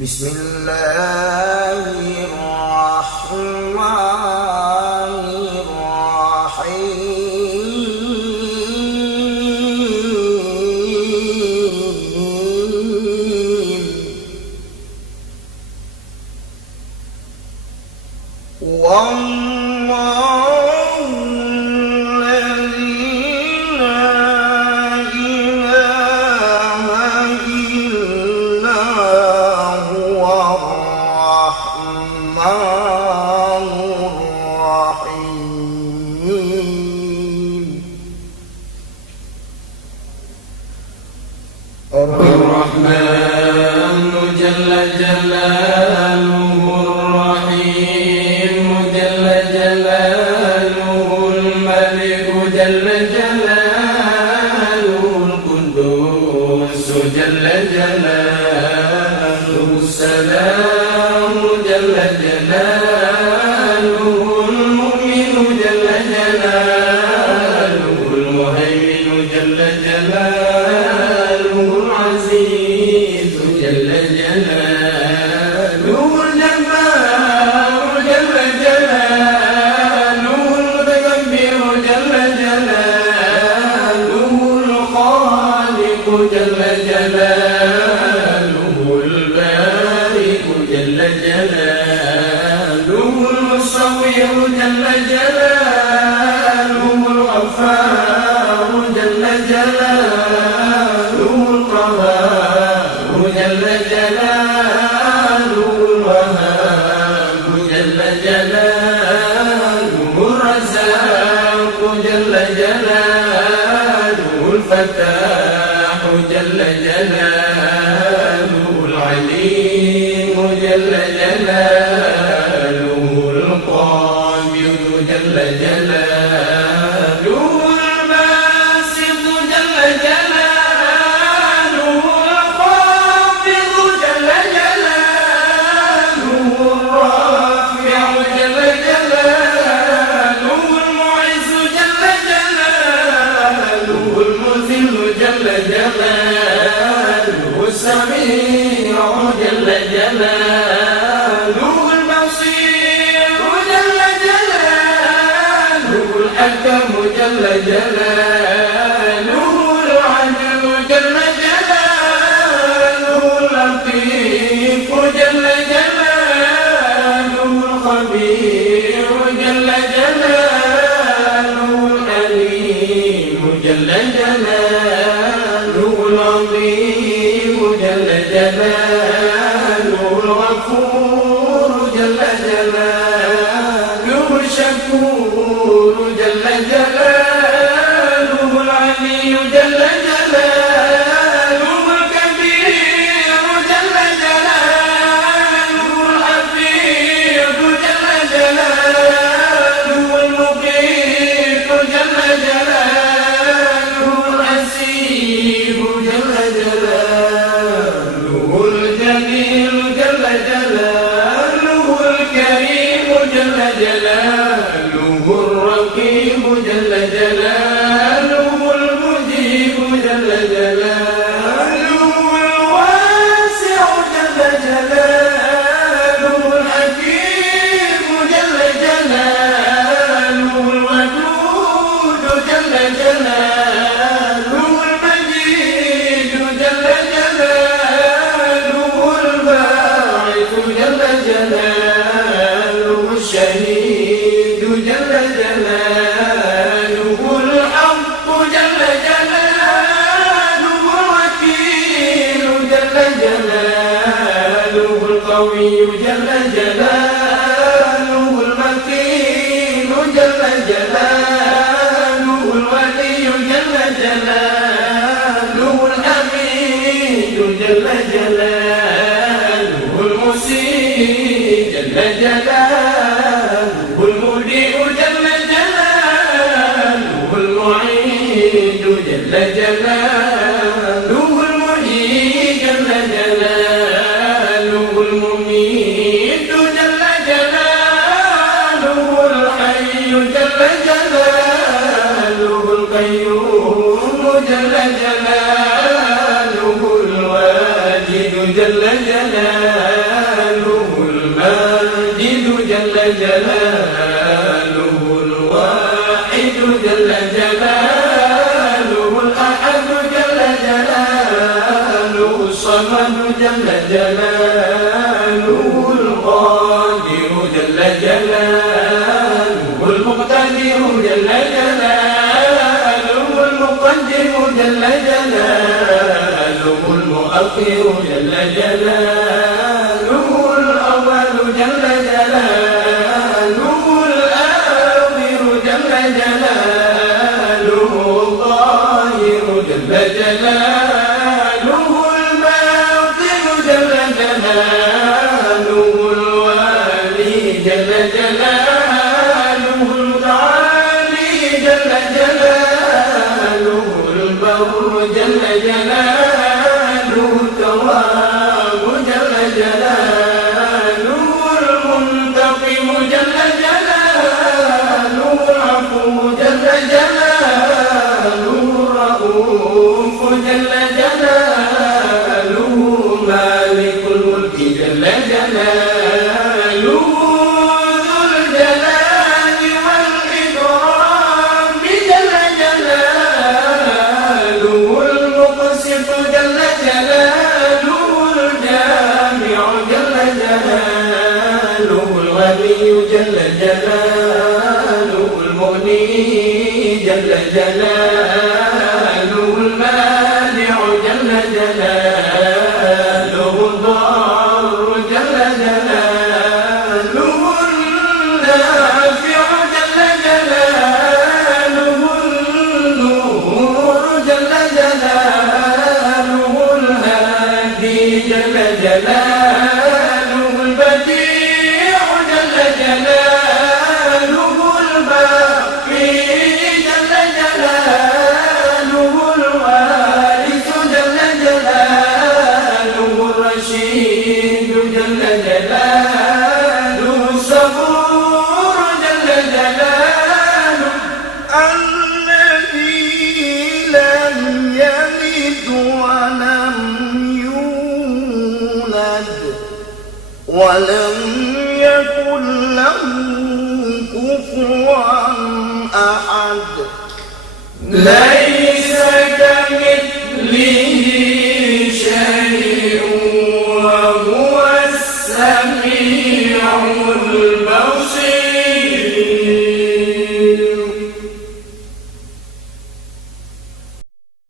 بسم الله الرحمن الرحيم والله الذي لا إله إلا هو الرحمن الرحيم الرحمن جل جلاله الرحيم جل جلاله الملك جل جلاله القدوس جل جلاله السلام جل جلاله المؤمن جل جلاله المهيمن جل جلاله العزيز جل جلاله الجبار جل جلاله المتكبر جل جلاله الخالق جل جلاله البارئ جل جلاله المصور جل جلاله الغفار جل جلاله القهار جل جلاله الوهاب جل جلاله الرزاق جل جلاله الفتاح جل جلاله العليم جل جلاله القادر جل جلاله الباسط جل جلاله الخافض جل جلاله الرافع جل جلاله المعز جل جلاله المذل جل جلاله السميع جل جلاله البصير جل جلاله الحكم جل جلاله العدل جل جلاله اللطيف جل جلاله الخبير جل جلاله الحليم جل جلاله العظيم جل جلاله الغفور جل جلاله الشكور جل جلاله العلي جل جلاله الكبير جل جلاله الحفيظ جل جلاله المقيت جل جلاله الحسيب جل جلاله الجليل جل جلاله الكريم جل جلاله الرقيب جل جلاله المجيب جل جلاله الواسع جل جلاله الحكيم جل جلاله الودود جل جلاله المجيد جل جلاله الباعث جل جلاله الشهيد جل جلاله الحق جل جلاله الوكيل جل جلاله القوي جل جلاله المتين جل جلاله الولي جل جلاله الحميد جل جلاله المسيء جل جلاله المضيء جل جلاله المعيد جل جلاله المحيي جل جلاله المميت جل جلاله الحي جل جلاله القيوم جل جلاله الواجد جل جلاله جل جلاله القادر جل جلاله المقتدر جل جلاله المقدم جل جلاله المؤخر جل جلاله الأول جل جلاله الآخر جل جلاله الظاهر جل جلاله الباطن جل جلاله الوالي جل جلاله المتعالي جل جلاله البر جل جلاله التواب جل جلاله المنتقم جل جلاله العفو جل جلاله الرؤوف جل جلاله مالك الملك جل جلاله ذو الجلال والإكرام جل جلاله المقسط جل جلاله الجامع جل جلاله الغني جل جلاله المغني جل جلاله المانع جل جلاله الضار جل جلاله النافع جل جلاله النور جل جلاله الهادي جل جلاله البديع جل جلاله الباقي جل جلاله الوارث جل جلاله الرشيد جل جلاله الصبور جل جلاله الذي لم يلد ولم يولد ولم يكن له كفوا أحد ليس كمثله